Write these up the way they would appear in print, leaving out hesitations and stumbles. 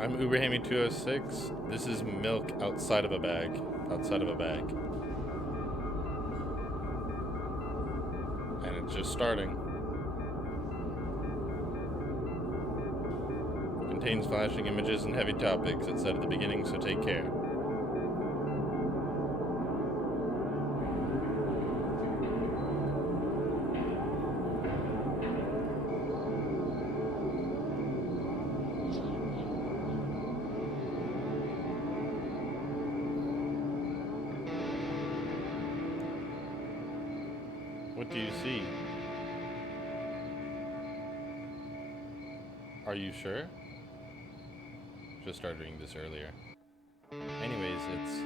I'm Uberhammy206. This is milk outside of a bag. Outside of a bag. And it's just starting. Contains flashing images and heavy topics, it said at the beginning, so take care. What do you see? Are you sure? Just started reading this earlier. Anyways, it's...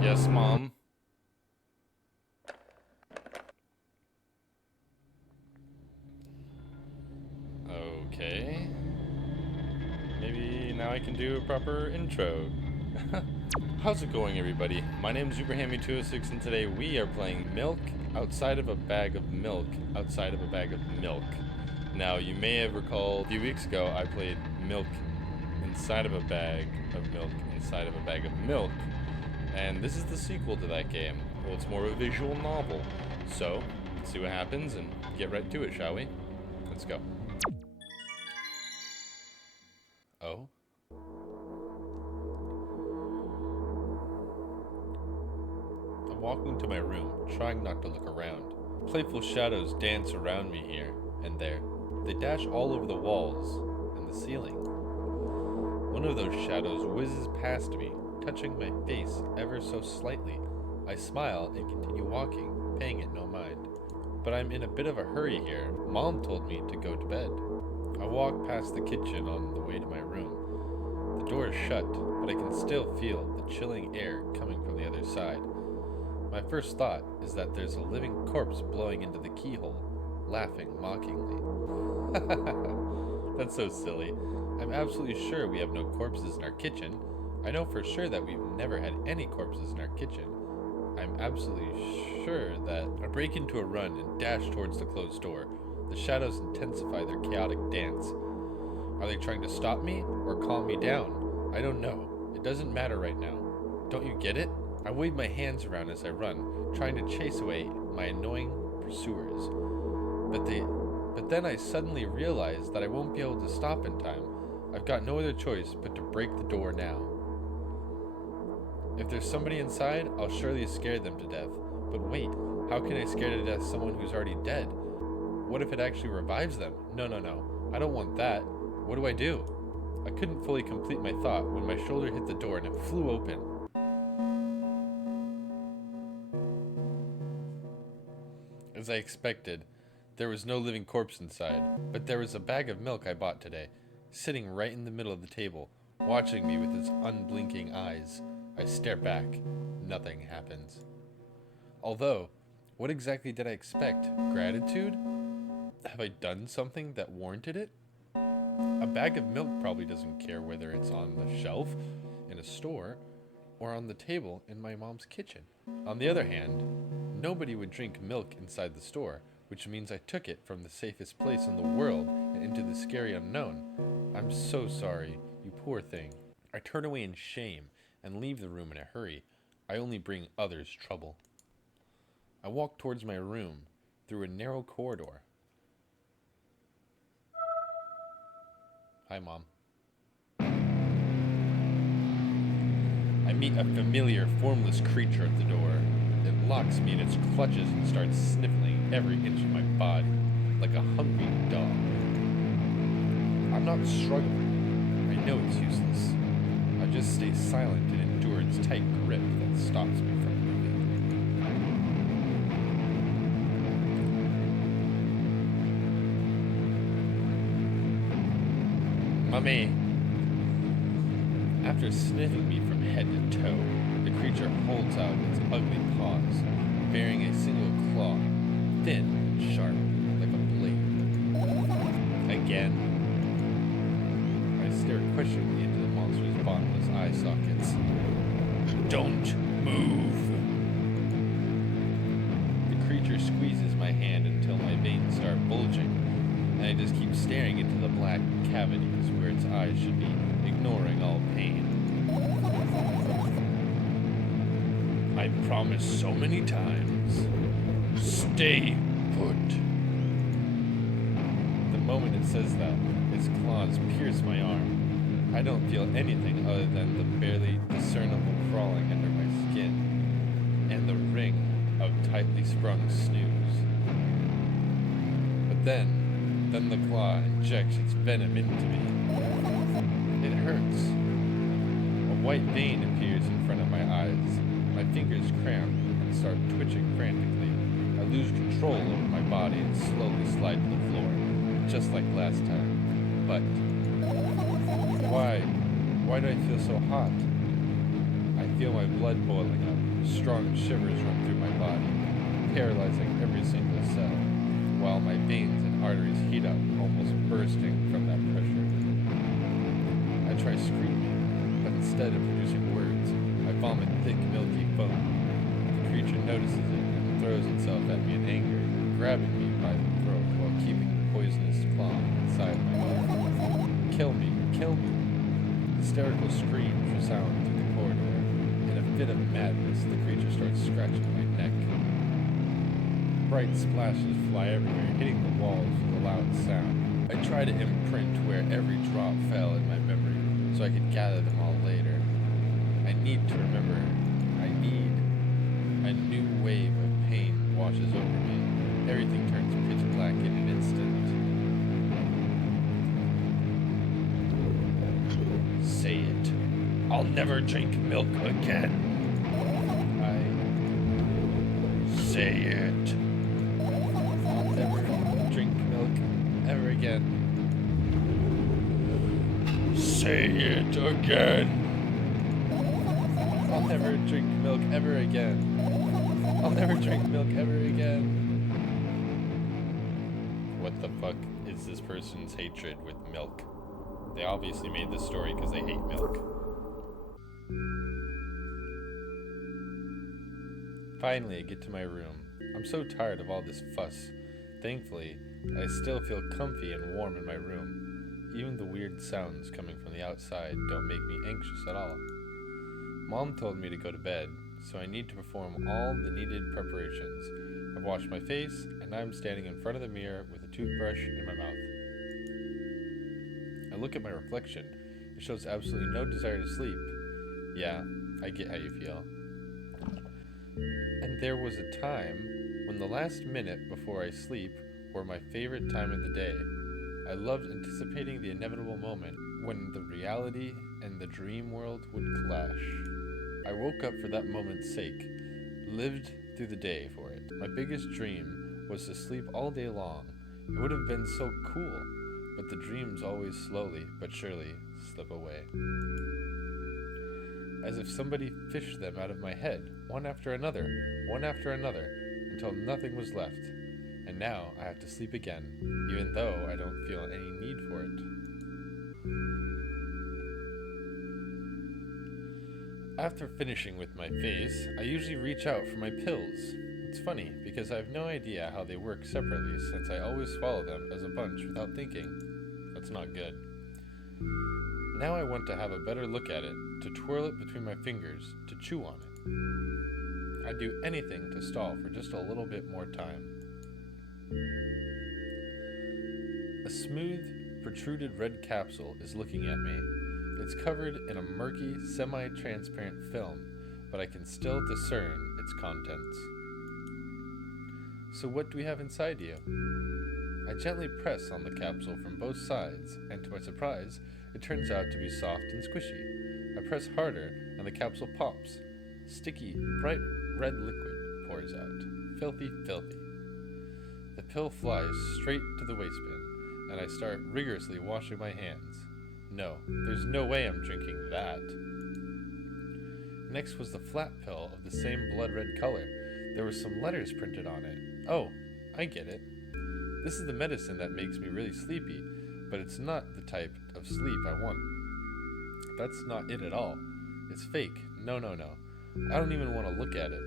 Yes, Mom. Okay. Maybe now I can do a proper intro. How's it going, everybody? My name is Uberhammy206, and today we are playing Milk Outside of a Bag of Milk Outside of a Bag of Milk. Now, you may have recalled a few weeks ago I played Milk Inside of a Bag of Milk Inside of a Bag of Milk. And this is the sequel to that game. Well, it's more of a visual novel. So, let's see what happens and get right to it, shall we? Let's go. Oh? I'm walking to my room, trying not to look around. Playful shadows dance around me here and there. They dash all over the walls and the ceiling. One of those shadows whizzes past me, touching my face ever so slightly. I smile and continue walking, paying it no mind. But I'm in a bit of a hurry here. Mom told me to go to bed. I walk past the kitchen on the way to my room. The door is shut, but I can still feel the chilling air coming from the other side. My first thought is that there's a living corpse blowing into the keyhole, laughing mockingly. That's so silly. I'm absolutely sure we have no corpses in our kitchen. I know for sure that we've never had any corpses in our kitchen. I'm absolutely sure that I break into a run and dash towards the closed door. The shadows intensify their chaotic dance. Are they trying to stop me or calm me down? I don't know. It doesn't matter right now. Don't you get it? I wave my hands around as I run, trying to chase away my annoying pursuers. But then I suddenly realize that I won't be able to stop in time. I've got no other choice but to break the door now. If there's somebody inside, I'll surely scare them to death. But wait, how can I scare to death someone who's already dead? What if it actually revives them? No. I don't want that. What do I do? I couldn't fully complete my thought when my shoulder hit the door and it flew open. As I expected, there was no living corpse inside, but there was a bag of milk I bought today, sitting right in the middle of the table, watching me with its unblinking eyes. I stare back. Nothing happens. Although, what exactly did I expect? Gratitude? Have I done something that warranted it? A bag of milk probably doesn't care whether it's on the shelf in a store or on the table in my mom's kitchen. On the other hand, nobody would drink milk inside the store, which means I took it from the safest place in the world and into the scary unknown. I'm so sorry, you poor thing. I turn away in shame and leave the room in a hurry. I only bring others trouble. I walk towards my room through a narrow corridor. Hi, Mom. I meet a familiar, formless creature at the door. It locks me in its clutches and starts sniffling every inch of my body, like a hungry dog. I'm not struggling. I know it's useless. I just stay silent and endure its tight grip that stops me from moving. Mummy! After sniffing me from head to toe, the creature holds out its ugly paws, bearing a single eye sockets. Don't move! The creature squeezes my hand until my veins start bulging, and I just keep staring into the black cavities where its eyes should be, ignoring all pain. I promised so many times. Stay put. The moment it says that, its claws pierce my arm. I don't feel anything other than the barely discernible crawling under my skin and the ring of tightly sprung snooze. But then the claw injects its venom into me. It hurts. A white vein appears in front of my eyes. My fingers cramp and start twitching frantically. I lose control over my body and slowly slide to the floor, just like last time. But why do I feel so hot? I feel my blood boiling up. Strong shivers run through my body, paralyzing every single cell, while my veins and arteries heat up, almost bursting from that pressure. I try screaming, but instead of producing words, I vomit thick, milky foam. The creature notices it and throws itself at me in anger, grabbing me by the throat while keeping the poisonous claw inside my mouth. Kill me! Kill me! Hysterical screams resound through the corridor. In a fit of madness, the creature starts scratching my neck. Bright splashes fly everywhere, hitting the walls with a loud sound. I try to imprint where every drop fell in my memory, so I could gather them all later. I need to remember. I need. A new wave of pain washes over me. Everything turns pitch black in an instant. Say it. I'll never drink milk again. Say it. I'll never drink milk ever again. Say it again. I'll never drink milk ever again. I'll never drink milk ever again. What the fuck is this person's hatred with milk? They obviously made this story because they hate milk. Finally, I get to my room. I'm so tired of all this fuss. Thankfully, I still feel comfy and warm in my room. Even the weird sounds coming from the outside don't make me anxious at all. Mom told me to go to bed, so I need to perform all the needed preparations. I've washed my face, and I'm standing in front of the mirror with a toothbrush in my mouth. I look at my reflection. It shows absolutely no desire to sleep. Yeah, I get how you feel. And there was a time when the last minute before I sleep were my favorite time of the day. I loved anticipating the inevitable moment when the reality and the dream world would clash. I woke up for that moment's sake, lived through the day for it. My biggest dream was to sleep all day long. It would have been so cool, but the dreams always slowly but surely slip away. As if somebody fished them out of my head, one after another, until nothing was left. And now I have to sleep again, even though I don't feel any need for it. After finishing with my face, I usually reach out for my pills. It's funny, because I have no idea how they work separately since I always swallow them as a bunch without thinking. That's not good. Now I want to have a better look at it, to twirl it between my fingers, to chew on it. I'd do anything to stall for just a little bit more time. A smooth, protruded red capsule is looking at me. It's covered in a murky, semi-transparent film, but I can still discern its contents. So what do we have inside you? I gently press on the capsule from both sides, and to my surprise, it turns out to be soft and squishy. I press harder, and the capsule pops. Sticky, bright red liquid pours out. Filthy, filthy. The pill flies straight to the waste bin, and I start rigorously washing my hands. No, there's no way I'm drinking that. Next was the flat pill of the same blood red color. There were some letters printed on it. Oh, I get it. This is the medicine that makes me really sleepy, but it's not the type of sleep I want. That's not it at all. It's fake. No, no, no. I don't even want to look at it.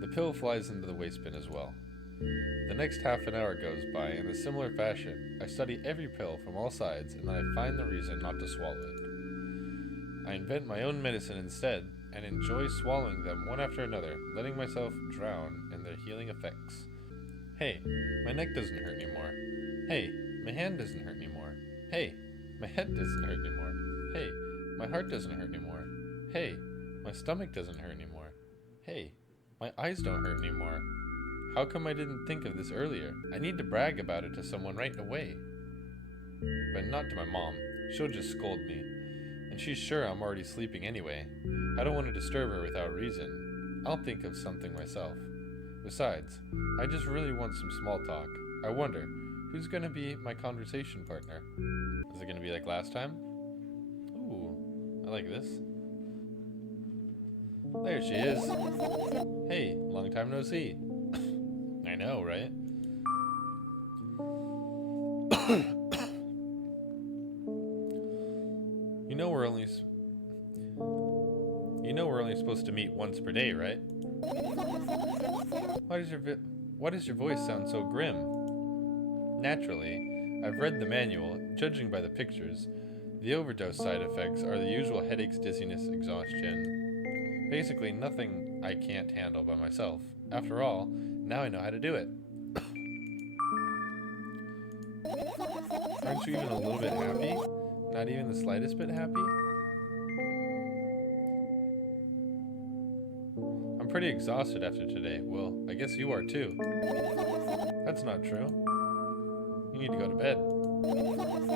The pill flies into the waste bin as well. The next half an hour goes by in a similar fashion. I study every pill from all sides, and then I find the reason not to swallow it. I invent my own medicine instead, and enjoy swallowing them one after another, letting myself drown in their healing effects. Hey, my neck doesn't hurt anymore. Hey, my hand doesn't hurt anymore. Hey, my head doesn't hurt anymore. Hey, my heart doesn't hurt anymore. Hey, my stomach doesn't hurt anymore. Hey, my eyes don't hurt anymore. How come I didn't think of this earlier? I need to brag about it to someone right away. But not to my mom. She'll just scold me. And she's sure I'm already sleeping anyway. I don't want to disturb her without reason. I'll think of something myself. Besides, I just really want some small talk. I wonder, who's going to be my conversation partner? Is it going to be like last time? Ooh, I like this. There she is. Hey, long time no see. I know, right? You know we're only supposed to meet once per day, right? Why does your voice sound so grim? Naturally, I've read the manual. Judging by the pictures, the overdose side effects are the usual headaches, dizziness, exhaustion. Basically, nothing I can't handle by myself. After all, now I know how to do it. Aren't you even a little bit happy? Not even the slightest bit happy? I'm pretty exhausted after today. Well, I guess you are too. That's not true. You need to go to bed.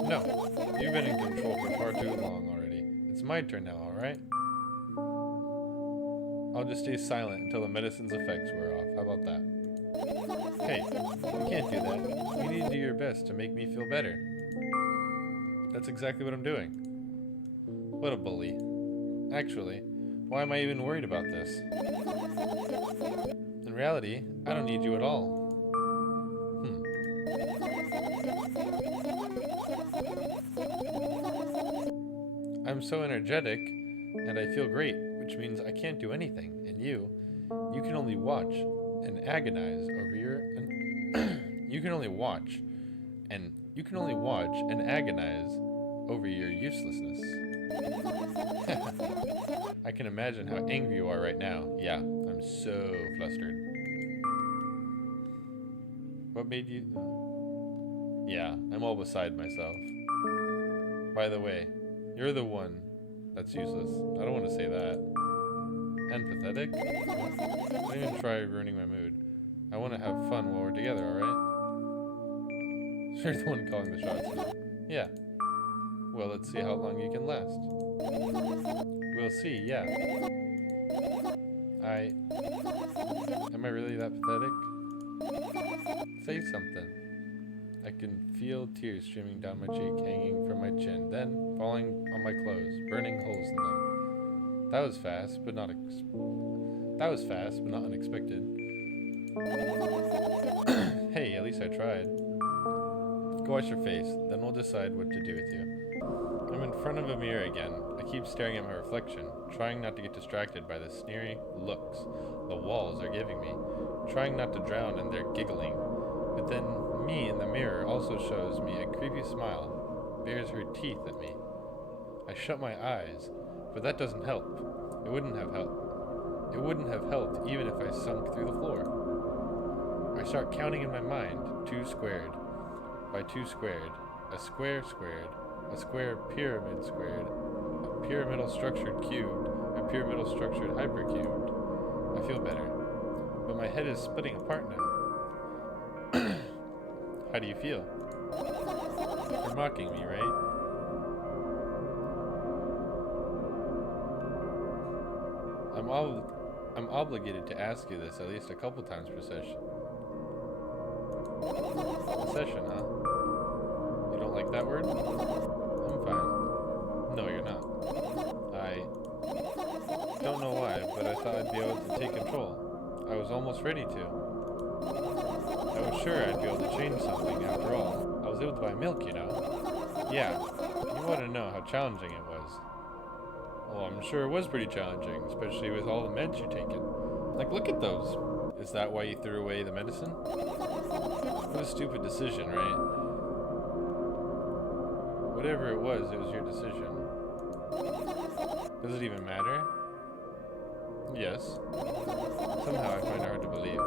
No, you've been in control for far too long already. It's my turn now, alright? I'll just stay silent until the medicine's effects wear off. How about that? Hey, you can't do that. You need to do your best to make me feel better. That's exactly what I'm doing. What a bully. Actually, why am I even worried about this? In reality, I don't need you at all. I'm so energetic, and I feel great, which means I can't do anything, and you can only watch and agonize over your... you can only watch and agonize over your uselessness. I can imagine how angry you are right now. Yeah, I'm so flustered. What made you... Yeah, I'm all beside myself. By the way, you're the one that's useless. I don't want to say that. And pathetic? Don't even try ruining my mood. I want to have fun while we're together, alright? You're the one calling the shots now. Yeah. Well, let's see how long you can last. We'll see, yeah. Am I really that pathetic? Say something. I can feel tears streaming down my cheek, hanging from my chin, then falling on my clothes, burning holes in them. That was fast, but not unexpected. Hey, at least I tried. Go wash your face, then we'll decide what to do with you. I'm in front of a mirror again. I keep staring at my reflection, trying not to get distracted by the sneering looks the walls are giving me, trying not to drown in their giggling. But then me in the mirror also shows me a creepy smile, bares her teeth at me. I shut my eyes, but that doesn't help. It wouldn't have helped. It wouldn't have helped even if I sunk through the floor. I start counting in my mind, 2 squared, by 2 squared, a square squared, a square pyramid squared, a pyramidal structured cubed, a pyramidal structured hypercubed. I feel better, but my head is splitting apart now. How do you feel? You're mocking me, right? I'm obligated to ask you this at least a couple times per session. Session, huh? You don't like that word? I'm fine. No, you're not. I don't know why, but I thought I'd be able to take control. I was almost ready to. I was sure I'd be able to change something after all. I was able to buy milk, you know. Yeah, you want to know how challenging it was. Well, I'm sure it was pretty challenging, especially with all the meds you've taken. Like, look at those. Is that why you threw away the medicine? What a stupid decision, right? Whatever it was your decision. Does it even matter? Yes. Somehow I find it hard to believe.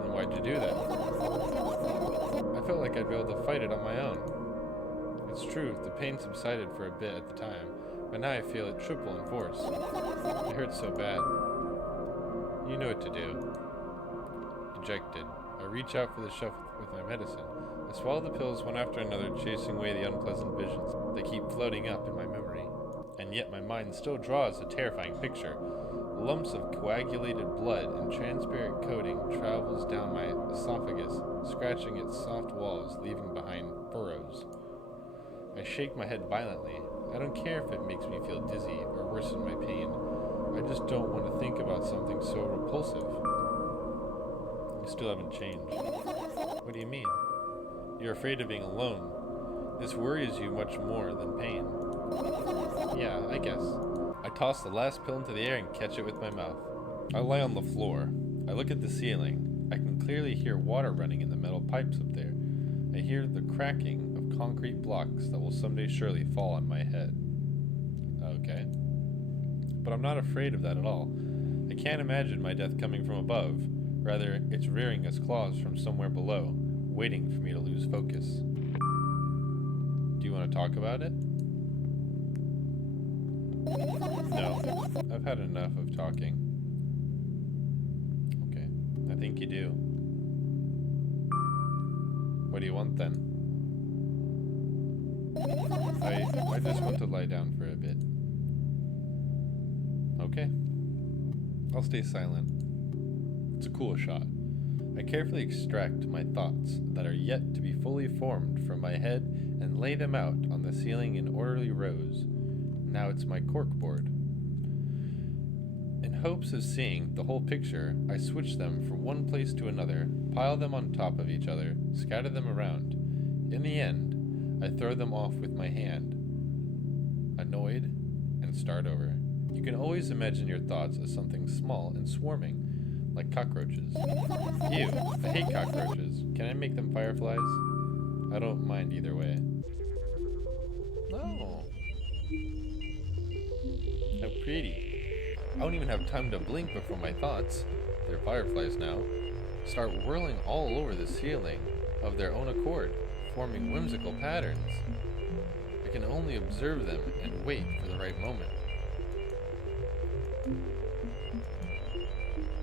Then why'd you do that? I felt like I'd be able to fight it on my own. It's true, the pain subsided for a bit at the time, but now I feel it triple in force. It hurts so bad. You know what to do. Dejected, I reach out for the shelf with my medicine. I swallow the pills one after another, chasing away the unpleasant visions that keep floating up in my memory. And yet my mind still draws a terrifying picture. Lumps of coagulated blood and transparent coating travels down my esophagus, scratching its soft walls, leaving behind furrows. I shake my head violently. I don't care if it makes me feel dizzy or worsen my pain. I just don't want to think about something so repulsive. You still haven't changed. What do you mean? You're afraid of being alone. This worries you much more than pain. Yeah, I guess. I toss the last pill into the air and catch it with my mouth. I lie on the floor. I look at the ceiling. I can clearly hear water running in the metal pipes up there. I hear the cracking of concrete blocks that will someday surely fall on my head. Okay. But I'm not afraid of that at all. I can't imagine my death coming from above. Rather, it's rearing its claws from somewhere below, waiting for me to lose focus. Do you want to talk about it? No, I've had enough of talking. Okay, I think you do. What do you want then? I just want to lie down for a bit. Okay. I'll stay silent. It's a cool shot. I carefully extract my thoughts that are yet to be fully formed from my head and lay them out on the ceiling in orderly rows. Now it's my corkboard. In hopes of seeing the whole picture, I switch them from one place to another, pile them on top of each other, scatter them around. In the end, I throw them off with my hand, annoyed, and start over. You can always imagine your thoughts as something small and swarming, like cockroaches. Ew, I hate cockroaches. Can I make them fireflies? I don't mind either way. Oh. How pretty. I don't even have time to blink before my thoughts, they're fireflies now, start whirling all over the ceiling of their own accord, forming whimsical patterns. I can only observe them and wait for the right moment.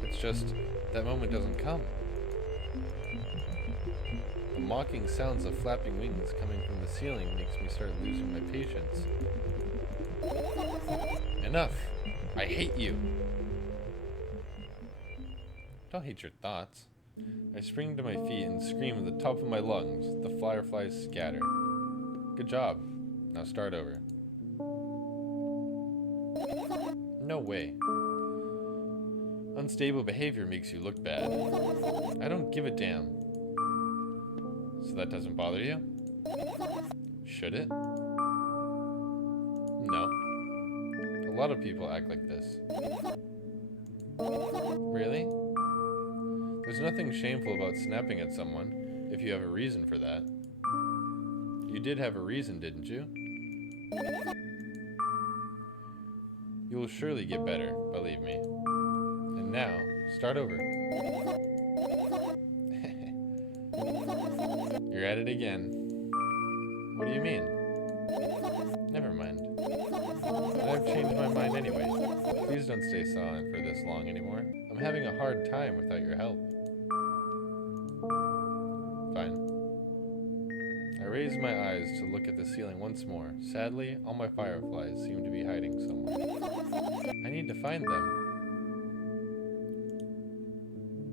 It's just, that moment doesn't come. The mocking sounds of flapping wings coming from the ceiling makes me start losing my patience. Enough! I hate you! Don't hate your thoughts. I spring to my feet and scream at the top of my lungs. The fireflies scatter. Good job. Now start over. No way. Unstable behavior makes you look bad. I don't give a damn. So that doesn't bother you? Should it? No. A lot of people act like this. Really? There's nothing shameful about snapping at someone, if you have a reason for that. You did have a reason, didn't you? You will surely get better, believe me. And now, start over. You're at it again. What do you mean? Never mind. I've changed my mind anyway. Please don't stay silent for this long anymore. I'm having a hard time without your help. Fine. I raise my eyes to look at the ceiling once more. Sadly, all my fireflies seem to be hiding somewhere. I need to find them.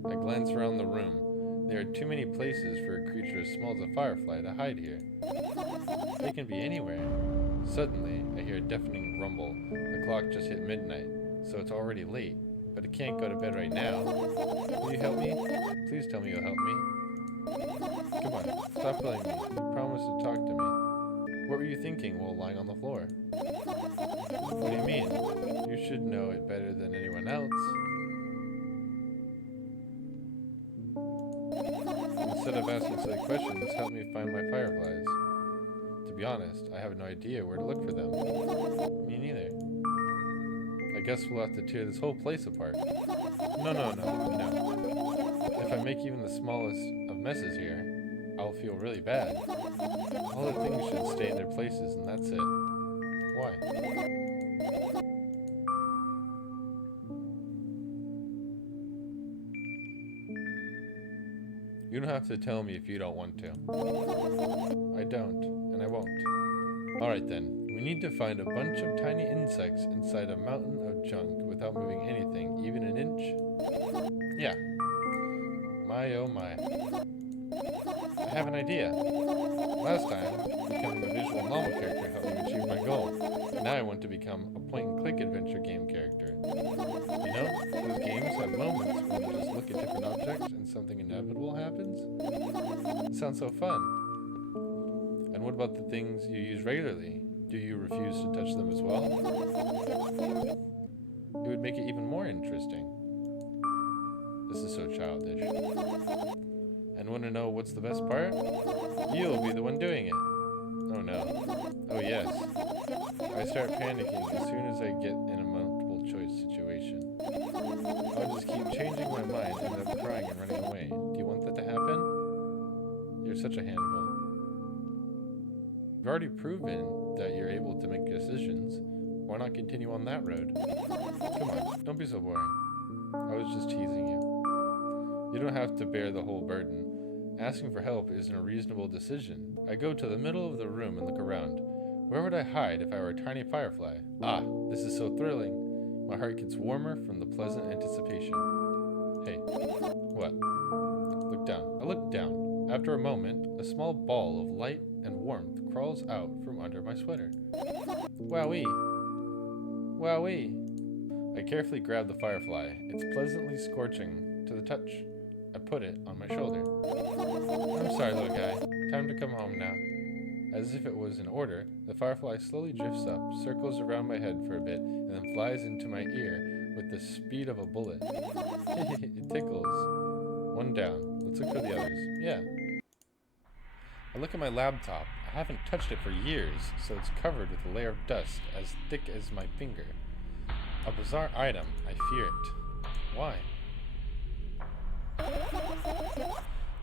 I glance around the room. There are too many places for a creature as small as a firefly to hide here. They can be anywhere. Suddenly, I hear a deafening rumble. The clock just hit midnight, so it's already late. But I can't go to bed right now. Will you help me? Please tell me you'll help me. Come on, stop pulling me. You promised to talk to me. What were you thinking while lying on the floor? What do you mean? You should know it better than anyone else. Instead of asking silly questions, help me find my fireflies. To be honest, I have no idea where to look for them. Me neither. I guess we'll have to tear this whole place apart. No. If I make even the smallest of messes here, I'll feel really bad. All the things should stay in their places, and that's it. Why? You don't have to tell me if you don't want to. I don't, and I won't. Alright then, we need to find a bunch of tiny insects inside a mountain of junk without moving anything, even an inch. Yeah. My oh my. I have an idea. Last time, becoming a visual novel character helped me achieve my goal. Now I want to become a point-and-click adventure game character. You know, those games have moments when you just look at different objects and something inevitable happens. It sounds so fun. And what about the things you use regularly? Do you refuse to touch them as well? It would make it even more interesting. This is so childish. And want to know what's the best part? You'll be the one doing it. Oh no. Oh yes. I start panicking as soon as I get in a multiple choice situation. I'll just keep changing my mind and end up crying and running away. Do you want that to happen? You're such a handful. You've already proven that you're able to make decisions. Why not continue on that road? Come on, don't be so boring. I was just teasing you. You don't have to bear the whole burden. Asking for help isn't a reasonable decision. I go to the middle of the room and look around. Where would I hide if I were a tiny firefly? Ah, this is so thrilling. My heart gets warmer from the pleasant anticipation. Hey, what? Look down. I look down. After a moment, a small ball of light and warmth crawls out from under my sweater. Wowee! Wowee! I carefully grab the firefly. It's pleasantly scorching to the touch. I put it on my shoulder. I'm sorry, little guy. Time to come home now. As if it was in order, the firefly slowly drifts up, circles around my head for a bit, and then flies into my ear with the speed of a bullet. It tickles. One down. Let's look for the others. Yeah. I look at my laptop. I haven't touched it for years, so it's covered with a layer of dust as thick as my finger. A bizarre item. I fear it. Why?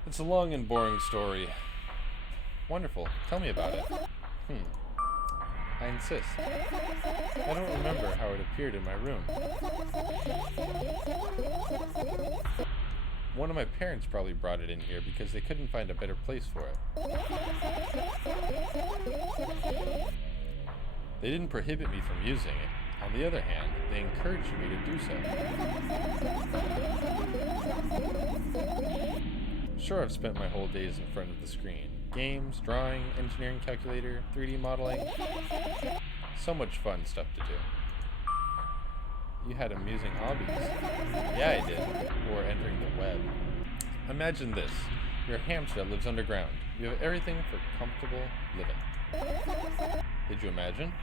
It's a long and boring story. Wonderful. Tell me about it. I insist. I don't remember how it appeared in my room. One of my parents probably brought it in here because they couldn't find a better place for it. They didn't prohibit me from using it. On the other hand, they encouraged me to do so. Sure, I've spent my whole days in front of the screen. Games, drawing, engineering calculator, 3D modeling. So much fun stuff to do. You had amusing hobbies. Yeah, I did. Or entering the web. Imagine this. You're a hamster that lives underground. You have everything for comfortable living. Did you imagine?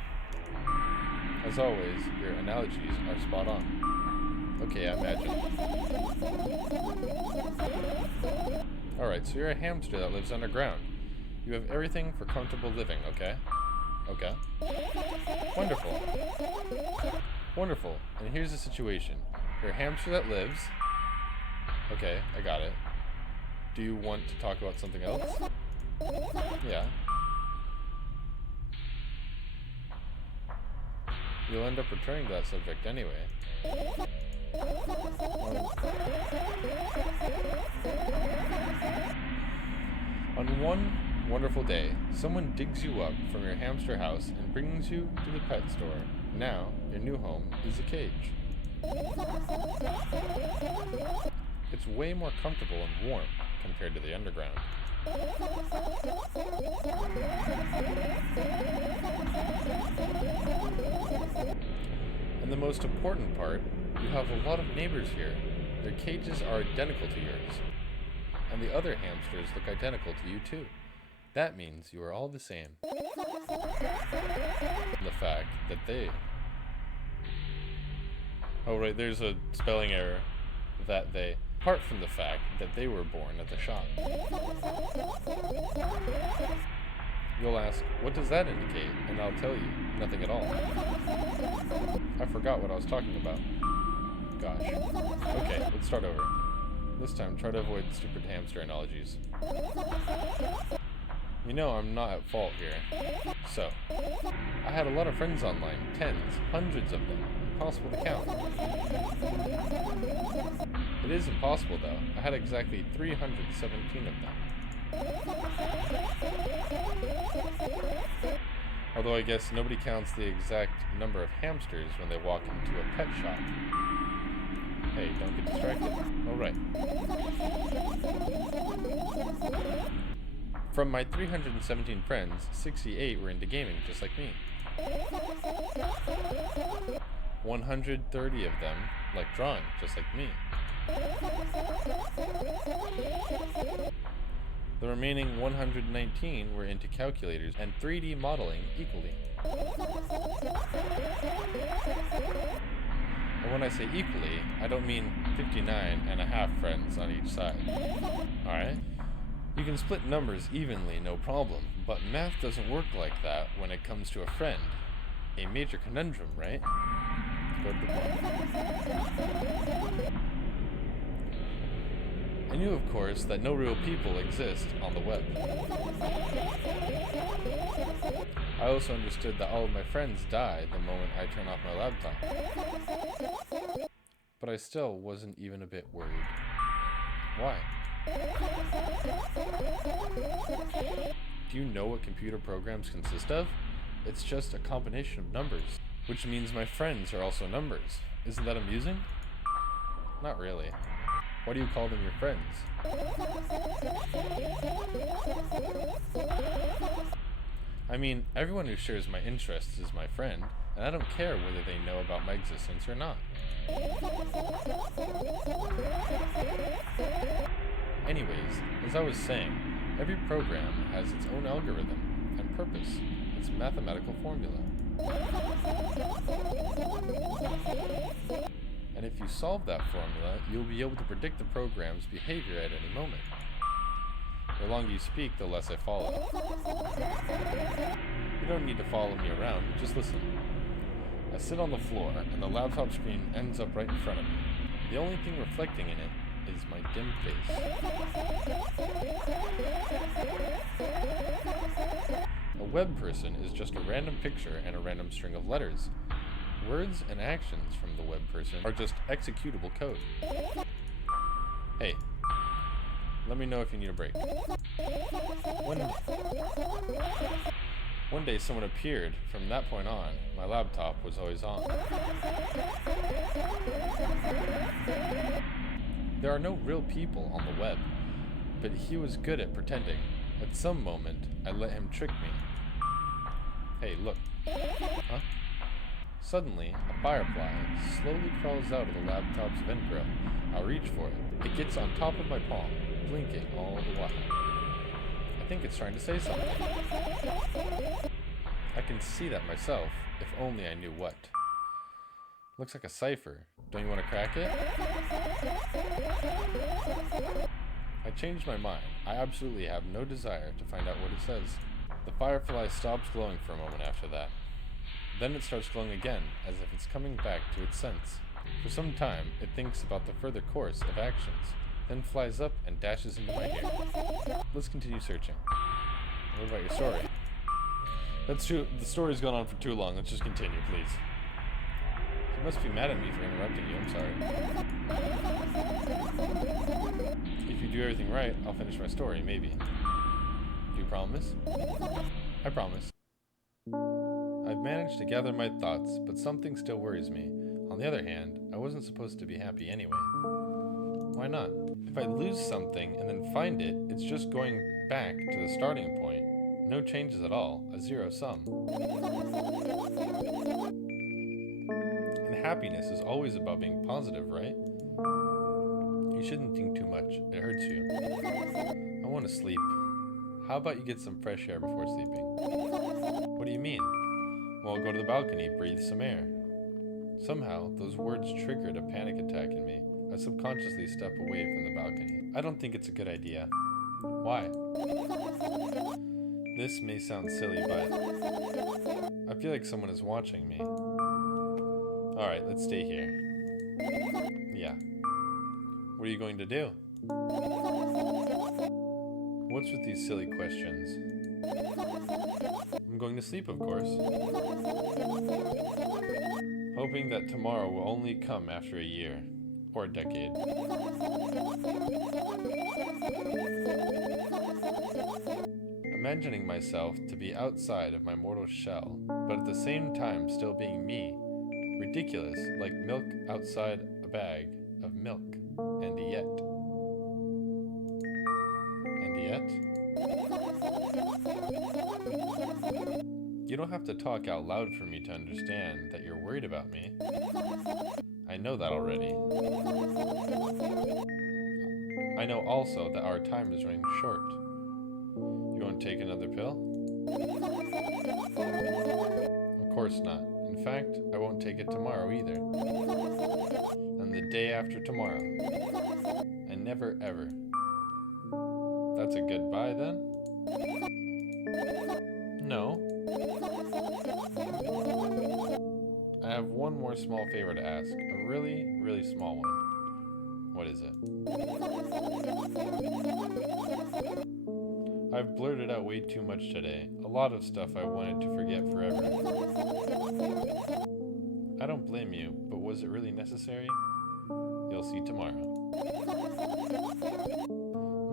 As always, your analogies are spot on. Okay, I imagine. Alright, so you're a hamster that lives underground. You have everything for comfortable living, okay? Okay. Wonderful. Wonderful. And here's the situation. You're a hamster that lives... Okay, I got it. Do you want to talk about something else? Yeah. You'll end up returning to that subject anyway. On one wonderful day, someone digs you up from your hamster house and brings you to the pet store. Now, your new home is a cage. It's way more comfortable and warm compared to the underground. And the most important part, you have a lot of neighbors here. Their cages are identical to yours. And the other hamsters look identical to you too. That means you are all the same. The fact that they... Oh, right, there's a spelling error. That they. Apart from the fact that they were born at the shop. You'll ask, what does that indicate? And I'll tell you, nothing at all. I forgot what I was talking about. Gosh. Okay, let's start over. This time, try to avoid stupid hamster analogies. You know I'm not at fault here. So, I had a lot of friends online, tens, hundreds of them, impossible to count. It is impossible though, I had exactly 317 of them. Although I guess nobody counts the exact number of hamsters when they walk into a pet shop. Hey, don't get distracted. Alright. From my 317 friends, 68 were into gaming, just like me. 130 of them like drawing, just like me. The remaining 119 were into calculators and 3D modeling equally. And when I say equally, I don't mean 59.5 friends on each side. Alright? You can split numbers evenly, no problem, but math doesn't work like that when it comes to a friend. A major conundrum, right? Go to the point. I knew, of course, that no real people exist on the web. I also understood that all of my friends die the moment I turn off my laptop. But I still wasn't even a bit worried. Why? Do you know what computer programs consist of? It's just a combination of numbers, which means my friends are also numbers. Isn't that amusing? Not really. Why do you call them your friends? I mean, everyone who shares my interests is my friend, and I don't care whether they know about my existence or not. Anyways, as I was saying, every program has its own algorithm and purpose, its mathematical formula. And if you solve that formula, you'll be able to predict the program's behavior at any moment. The longer you speak, the less I follow. You don't need to follow me around, just listen. I sit on the floor, and the laptop screen ends up right in front of me. The only thing reflecting in it is my dim face. A web person is just a random picture and a random string of letters. Words and actions from the web person are just executable code. Hey, let me know if you need a break. One day someone appeared. From that point on, my laptop was always on. There are no real people on the web, but he was good at pretending. At some moment, I let him trick me. Hey, look. Huh? Suddenly, a firefly slowly crawls out of the laptop's vent grill. I'll reach for it. It gets on top of my palm, blinking all the while. I think it's trying to say something. I can see that myself, if only I knew what. Looks like a cipher. Don't you want to crack it? I changed my mind. I absolutely have no desire to find out what it says. The firefly stops glowing for a moment after that. Then it starts glowing again, as if it's coming back to its sense. For some time, it thinks about the further course of actions, then flies up and dashes into my ear. Let's continue searching. What about your story? That's true. The story's gone on for too long. Let's just continue, please. You must be mad at me for interrupting you. I'm sorry. If you do everything right, I'll finish my story, maybe. Do you promise? I promise. I've managed to gather my thoughts, but something still worries me. On the other hand, I wasn't supposed to be happy anyway. Why not? If I lose something and then find it, it's just going back to the starting point. No changes at all, a zero sum. And happiness is always about being positive, right? You shouldn't think too much, it hurts you. I want to sleep. How about you get some fresh air before sleeping? What do you mean? Well, go to the balcony, breathe some air. Somehow, those words triggered a panic attack in me. I subconsciously step away from the balcony. I don't think it's a good idea. Why? This may sound silly, but I feel like someone is watching me. Alright, let's stay here. Yeah. What are you going to do? What's with these silly questions? I'm going to sleep, of course. Hoping that tomorrow will only come after a year. Or a decade. Imagining myself to be outside of my mortal shell, but at the same time still being me. Ridiculous, like milk outside a bag of milk. And yet. You don't have to talk out loud for me to understand that you're worried about me. I know that already. I know also that our time is running short. You won't take another pill? Of course not. In fact, I won't take it tomorrow either. And the day after tomorrow. And never ever. That's a goodbye then? No. I have one more small favor to ask. A really, really small one. What is it? I've blurted out way too much today. A lot of stuff I wanted to forget forever. I don't blame you, but was it really necessary? You'll see tomorrow.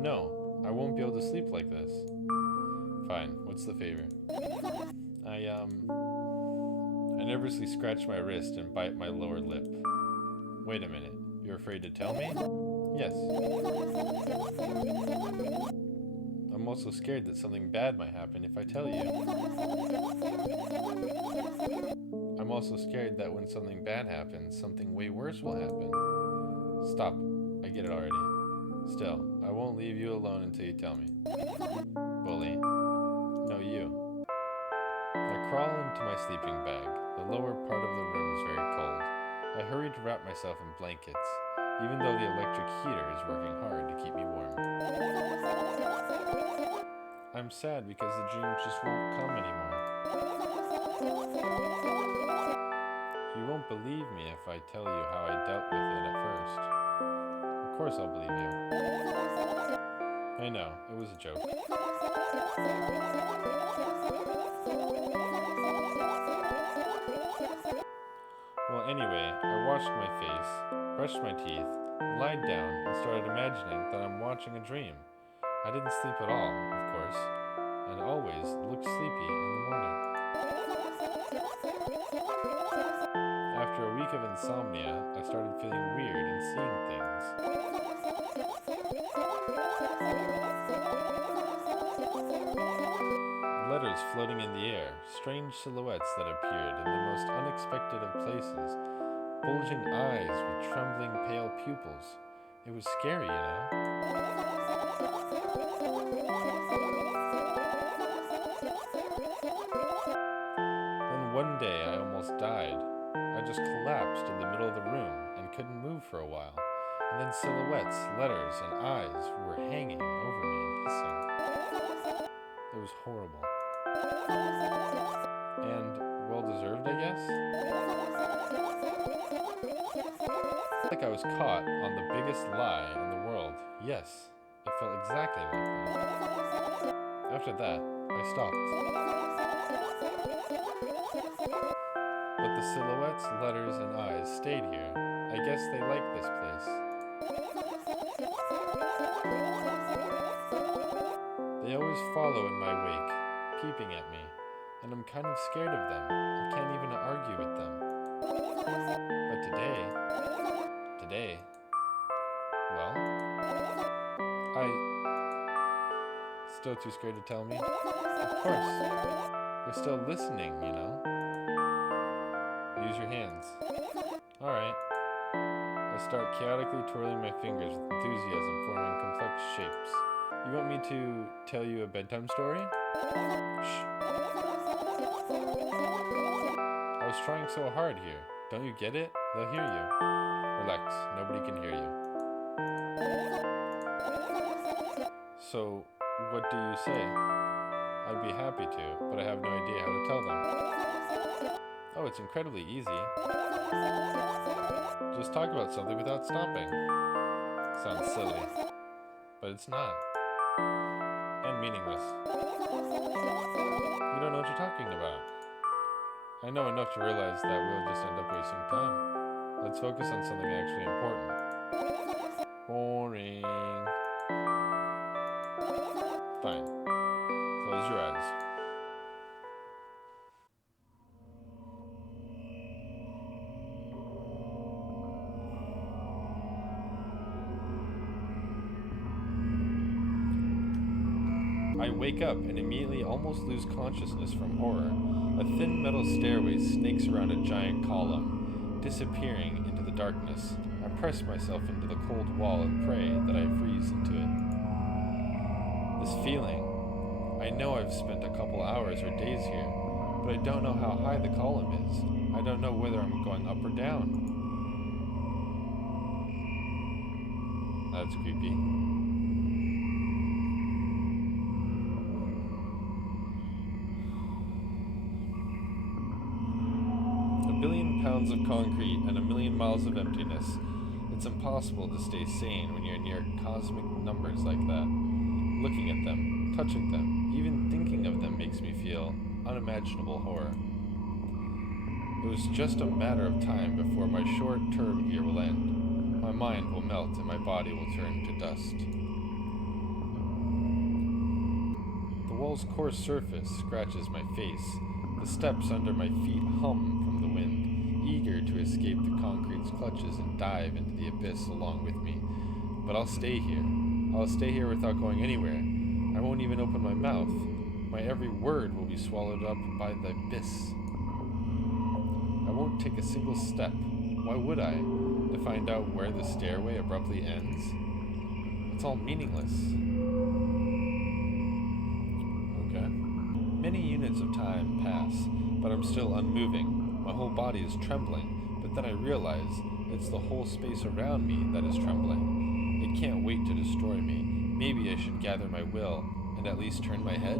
No, I won't be able to sleep like this. Fine, what's the favor? I nervously scratch my wrist and bite my lower lip. Wait a minute, you're afraid to tell me? Yes. I'm also scared that something bad might happen if I tell you. I'm also scared that when something bad happens, something way worse will happen. Stop, I get it already. Still, I won't leave you alone until you tell me. Bully. No, you. I crawl into my sleeping bag. The lower part of the room is very cold. I hurry to wrap myself in blankets, even though the electric heater is working hard to keep me warm. I'm sad because the dream just won't come anymore. You won't believe me if I tell you how I dealt with it at first. Of course I'll believe you. I know, it was a joke. Well, anyway, I washed my face, brushed my teeth, lied down, and started imagining that I'm watching a dream. I didn't sleep at all, of course, and always looked sleepy in the morning. After a week of insomnia, I started feeling weird and seeing things. Letters floating in the air, strange silhouettes that appeared in the most unexpected of places, bulging eyes with trembling pale pupils. It was scary, you know? Then one day I almost died. I just collapsed in the middle of the room and couldn't move for a while. And then silhouettes, letters, and eyes were hanging over me and hissing. It was horrible. And well-deserved, I guess? Like I was caught on the biggest lie in the world. Yes, it felt exactly like that. After that, I stopped. But the silhouettes, letters, and eyes stayed here. I guess they liked this place. They always follow in my wake, peeping at me, and I'm kind of scared of them and can't even argue with them. But today, well, still too scared to tell me? Of course, they're still listening, you know? Use your hands. Alright. I start chaotically twirling my fingers with enthusiasm, forming complex shapes. You want me to tell you a bedtime story? Shh. I was trying so hard here. Don't you get it? They'll hear you. Relax, nobody can hear you. So, what do you say? I'd be happy to, but I have no idea how to tell them. Oh, it's incredibly easy. Just talk about something without stopping. Sounds silly, but it's not. And meaningless. You don't know what you're talking about. I know enough to realize that we'll just end up wasting time. Let's focus on something actually important. Boring. Fine. Close your eyes. I wake up and immediately almost lose consciousness from horror. A thin metal stairway snakes around a giant column, disappearing into the darkness. I press myself into the cold wall and pray that I freeze into it. This feeling, I know I've spent a couple hours or days here, but I don't know how high the column is. I don't know whether I'm going up or down. That's creepy. A billion pounds of concrete and a million miles of emptiness. It's impossible to stay sane when you're near cosmic numbers like that. Looking at them, touching them, even thinking of them makes me feel unimaginable horror. It was just a matter of time before my short term here will end. My mind will melt and my body will turn to dust. The wall's coarse surface scratches my face. The steps under my feet hum from the wind, eager to escape the concrete's clutches and dive into the abyss along with me. But I'll stay here. I'll stay here without going anywhere. I won't even open my mouth. My every word will be swallowed up by the abyss. I won't take a single step. Why would I? To find out where the stairway abruptly ends? It's all meaningless. Okay. Many units of time pass, but I'm still unmoving. My whole body is trembling, but then I realize it's the whole space around me that is trembling. It can't wait to destroy me. Maybe I should gather my will and at least turn my head?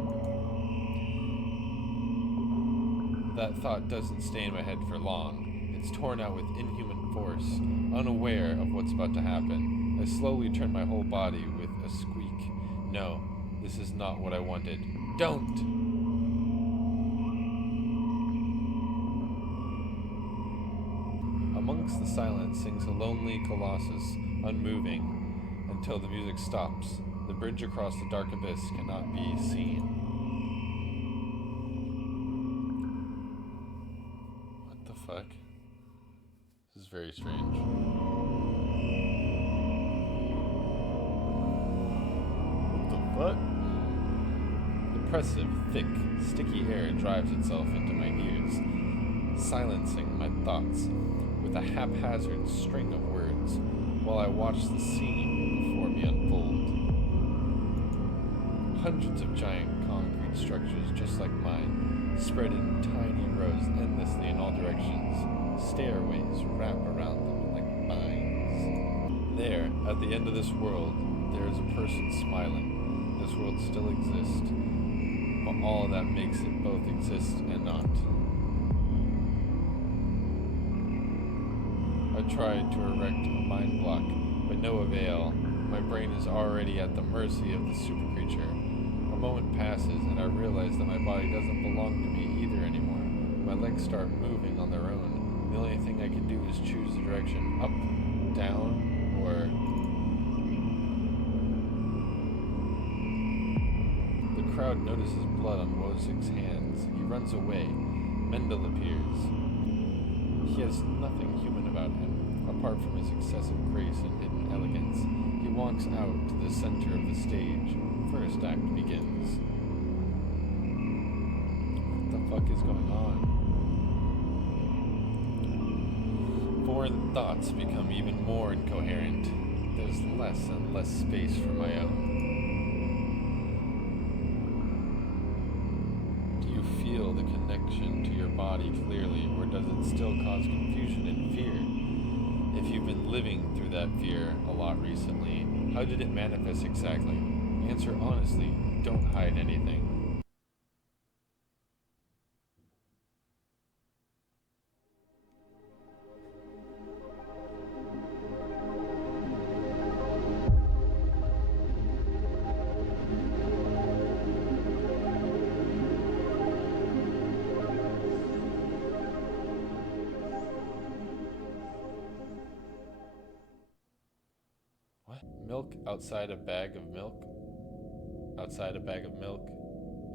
That thought doesn't stay in my head for long. It's torn out with inhuman force, unaware of what's about to happen. I slowly turn my whole body with a squeak. No, this is not what I wanted. Don't! Amongst the silence sings a lonely colossus, unmoving, until the music stops. The bridge across the dark abyss cannot be seen. What the fuck? This is very strange. What the fuck? Oppressive, thick, sticky air drives itself into my ears, silencing my thoughts with a haphazard string of words while I watch the scene before me unfold. Hundreds of giant concrete structures just like mine, spread in tiny rows endlessly in all directions. Stairways wrap around them like vines. There, at the end of this world, there is a person smiling. This world still exists, but all that makes it both exist and not. I tried to erect a mind block, but no avail. My brain is already at the mercy of the super creature. A moment passes, and I realize that my body doesn't belong to me either anymore. My legs start moving on their own. The only thing I can do is choose the direction up, down, or... The crowd notices blood on Wosig's hands. He runs away. Mendel appears. He has nothing human about him, apart from his excessive grace and hidden elegance. He walks out to the center of the stage. First act begins. What the fuck is going on? Foreign thoughts become even more incoherent. There's less and less space for my own. body clearly, or does it still cause confusion and fear? If you've been living through that fear a lot recently, how did it manifest exactly? Answer honestly, don't hide anything. What? Milk outside a bag of milk? Outside a bag of milk?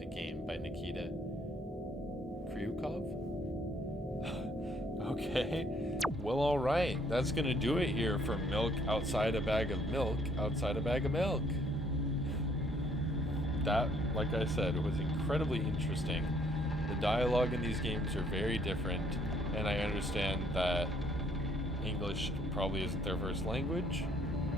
A game by Nikita Kryukov? Okay. Well, alright. That's gonna do it here for Milk Outside a Bag of Milk, Outside a Bag of Milk. That, like I said, was incredibly interesting. The dialogue in these games are very different, and I understand that English probably isn't their first language,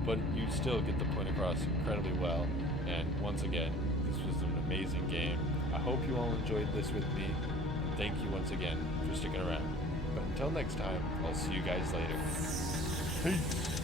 but you still get the point across incredibly well. And once again, this was an amazing game. I hope you all enjoyed this with me, and thank you once again for sticking around. But until next time, I'll see you guys later. Peace!